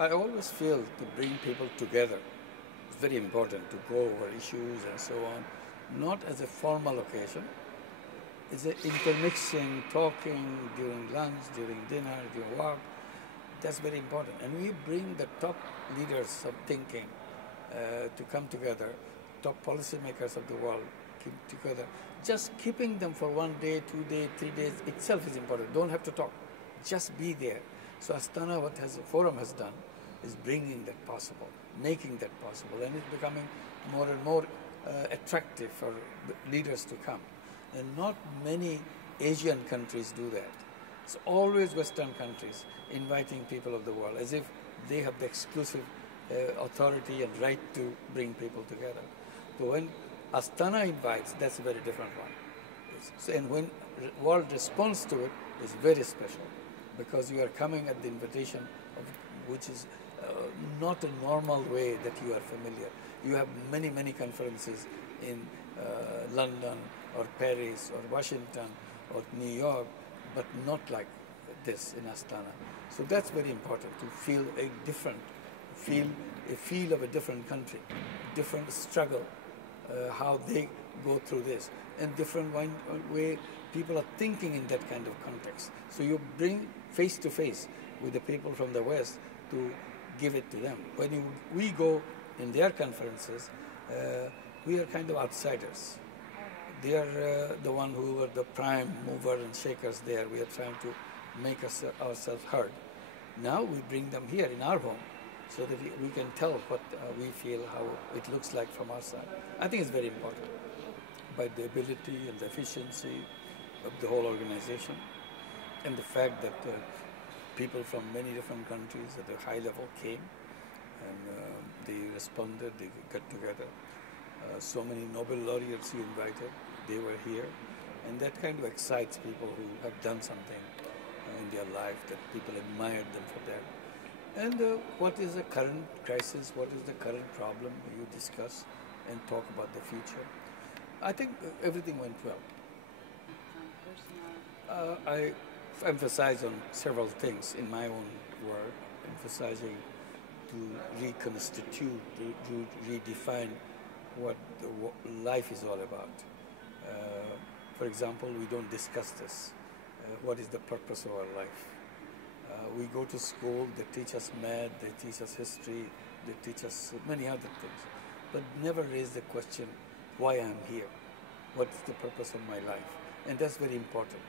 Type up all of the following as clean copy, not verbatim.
I always feel to bring people together. It's very important to go over issues and so on, not as a formal occasion. It's an intermixing, talking during lunch, during dinner, during work. That's very important. And we bring the top leaders of thinking to come together, top policymakers of the world keep together. Just keeping them for 1 day, 2 days, 3 days itself is important. Don't have to talk. Just be there. So Astana, what has the forum has done, is bringing that possible, making that possible, and it's becoming more and more attractive for leaders to come. And not many Asian countries do that. It's always Western countries inviting people of the world as if they have the exclusive authority and right to bring people together. So when Astana invites, that's a very different one. And when world responds to it, it's very special because you are coming at the invitation of which is not a normal way that you are familiar. You have many, many conferences in London or Paris or Washington or New York, but not like this in Astana. So that's very important to feel a feel of a different country, different struggle, how they go through this, and different way people are thinking in that kind of context. So you bring face to face with the people from the West to give it to them. When we go in their conferences, we are kind of outsiders. They are the one who were the prime mover and shakers there. We are trying to make ourselves heard. Now we bring them here in our home so that we can tell what we feel, how it looks like from our side. I think it's very important by the ability and the efficiency of the whole organization and the fact that people from many different countries at a high level came and they responded, they got together. So many Nobel laureates you invited, they were here. And that kind of excites people who have done something in their life, that people admired them for that. And what is the current crisis, what is the current problem, you discuss and talk about the future. I think everything went well. I emphasize on several things in my own work, emphasizing to reconstitute, to redefine what life is all about. For example, we don't discuss this. What is the purpose of our life? We go to school, they teach us math, they teach us history, they teach us many other things, but never raise the question, why I'm here? What is the purpose of my life? And that's very important.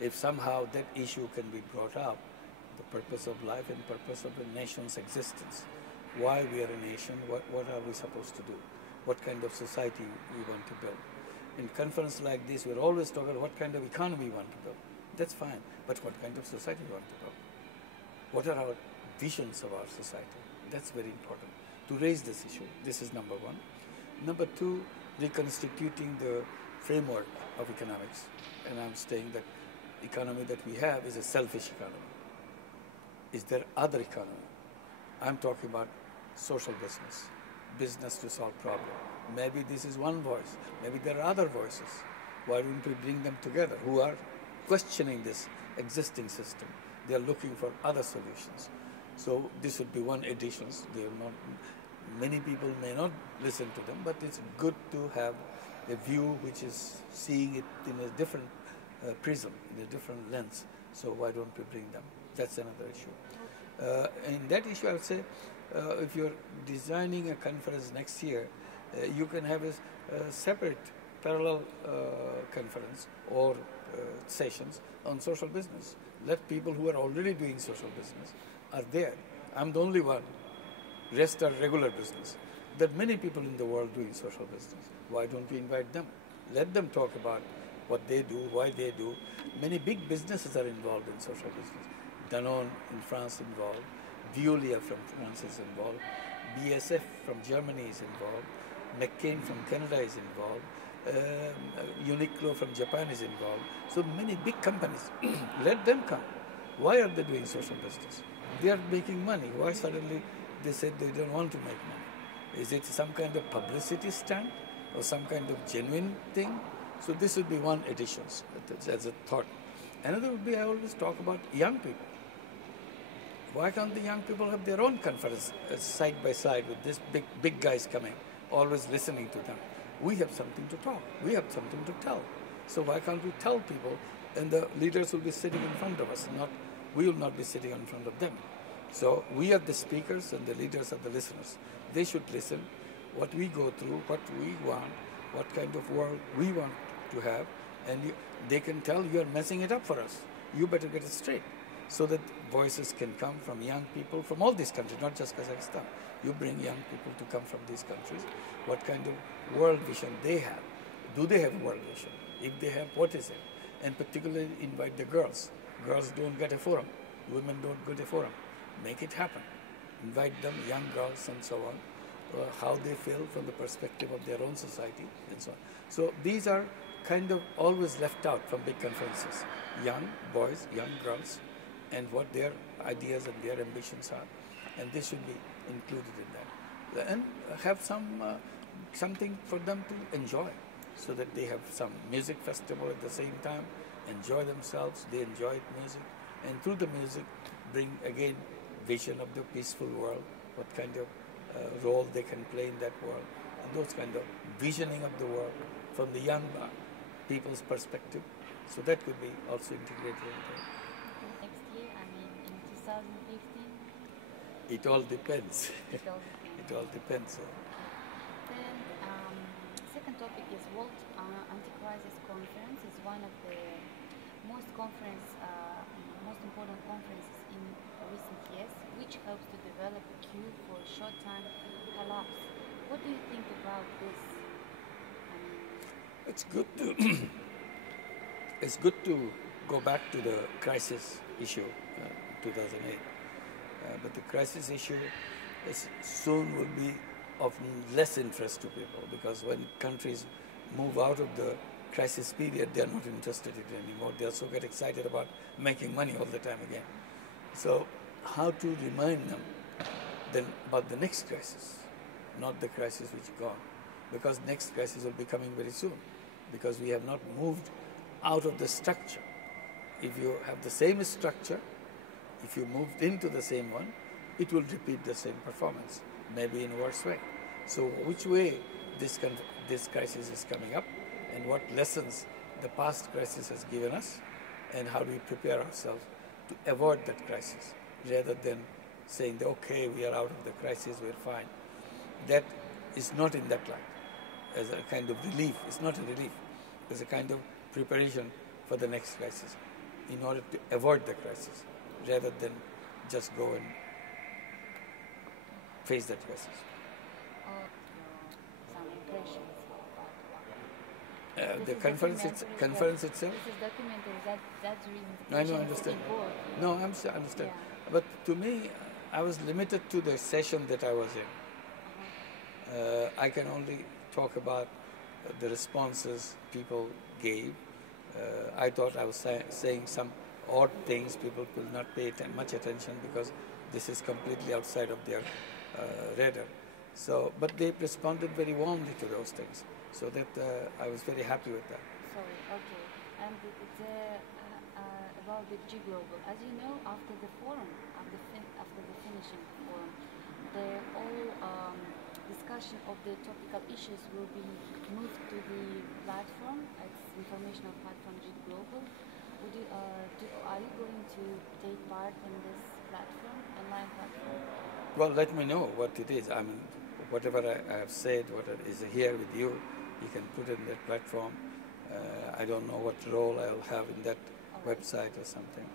If somehow that issue can be brought up, the purpose of life and purpose of the nation's existence, why we are a nation, what are we supposed to do? What kind of society we want to build? In conference like this, we're always talking about what kind of economy we want to build. That's fine, but what kind of society we want to build? What are our visions of our society? That's very important to raise this issue. This is number one. Number two, reconstituting the framework of economics. And I'm saying that economy that we have is a selfish economy. Is there other economy? I'm talking about social business, business to solve problems. Maybe this is one voice. Maybe there are other voices. Why don't we bring them together who are questioning this existing system? They are looking for other solutions. So this would be one addition. They are not, many people may not listen to them, but it's good to have a view which is seeing it in a different prism, in a different lens. So why don't we bring them? That's another issue. In that issue, I would say, if you're designing a conference next year, you can have a separate parallel conference or sessions on social business. Let people who are already doing social business are there. I'm the only one. Rest are regular business. There are many people in the world doing social business. Why don't we invite them? Let them talk about what they do, why they do. Many big businesses are involved in social business. Danone in France involved. Veolia from France is involved. BSF from Germany is involved. McCain from Canada is involved. Uniqlo from Japan is involved. So many big companies, let them come. Why are they doing social business? They are making money. Why suddenly they said they don't want to make money? Is it some kind of publicity stunt or some kind of genuine thing? So this would be one addition as a thought. Another would be, I always talk about young people. Why can't the young people have their own conference side by side with this big guys coming, always listening to them? We have something to talk. We have something to tell. So why can't we tell people? And the leaders will be sitting in front of us, we will not be sitting in front of them. So we are the speakers and the leaders are the listeners. They should listen what we go through, what we want, what kind of world we want to have, and they can tell you're messing it up for us. You better get it straight. So that voices can come from young people from all these countries, not just Kazakhstan. You bring young people to come from these countries. What kind of world vision they have? Do they have a world vision? If they have, what is it? And particularly invite the girls. Girls don't get a forum. Women don't get a forum. Make it happen. Invite them, young girls and so on, how they feel from the perspective of their own society and so on. So these are kind of always left out from big conferences. Young boys, young girls, and what their ideas and their ambitions are. And they should be included in that. And have something for them to enjoy, so that they have some music festival at the same time, enjoy themselves, they enjoy music, and through the music bring again vision of the peaceful world, what kind of role they can play in that world, and those kind of visioning of the world from the young people's perspective. So that could be also integrated in there. Next year, I mean in 2015? It all depends. It all depends. It all depends. Then, second topic is World Anti-Crisis Conference. Is one of the most important conferences in recent years, which helps to develop a cure for short-time collapse. What do you think about this? It's good to go back to the crisis issue, 2008. But the crisis issue soon will be of less interest to people, because when countries move out of the crisis period, they are not interested in it anymore. They also get excited about making money all the time again. So how to remind them then about the next crisis, not the crisis which is gone, because next crisis will be coming very soon, because we have not moved out of the structure. If you have the same structure, if you moved into the same one, it will repeat the same performance, maybe in a worse way. So which way this crisis is coming up, and what lessons the past crisis has given us, and how do we prepare ourselves to avoid that crisis, rather than saying, okay, we are out of the crisis, we're fine. That is not in that light. As a kind of relief, it's not a relief, it's a kind of preparation for the next crisis, in order to avoid the crisis, rather than just go and face that crisis. Some impressions the conference itself. This is documentary. That's the reason. I don't understand. No, I understand. Yeah. But to me, I was limited to the session that I was in. I can only talk about the responses people gave. I thought I was saying some odd things. People will not pay much attention, because this is completely outside of their radar. So, but they responded very warmly to those things. So that I was very happy with that. Sorry, okay. And it's about the G Global. As you know, after the forum, after the finishing forum, the all discussion of the topical issues will be moved to the platform. It's informational platform G Global. Are you going to take part in this platform, online platform? Well, let me know what it is. I mean, whatever I have said, what is here with you, you can put it in that platform. I don't know what role I'll have in that website or something.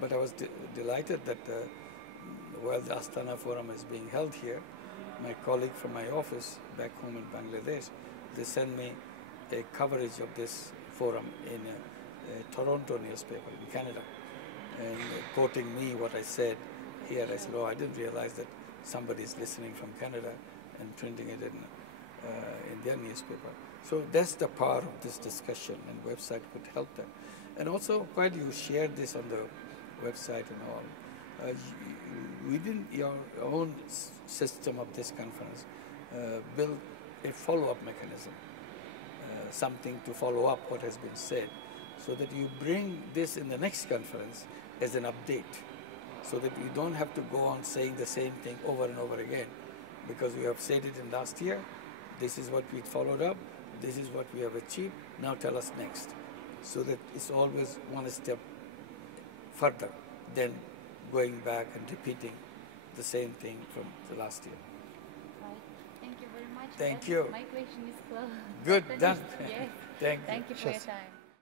But I was delighted that the World Astana Forum is being held here. My colleague from my office back home in Bangladesh, they sent me a coverage of this forum in a Toronto newspaper in Canada, and quoting me what I said here. I said, oh, I didn't realize that somebody is listening from Canada and printing it in their newspaper. So that's the power of this discussion, and website could help them. And also, while you share this on the website and all, within your own system of this conference, build a follow-up mechanism, something to follow up what has been said, so that you bring this in the next conference as an update so that we don't have to go on saying the same thing over and over again, because we have said it in last year. This is what we followed up. This is what we have achieved. Now tell us next, so that it's always one step further than going back and repeating the same thing from the last year. Right. Thank you very much. Thank you. My question is closed. Good, done. Yes. Thank you. Thank you for your time.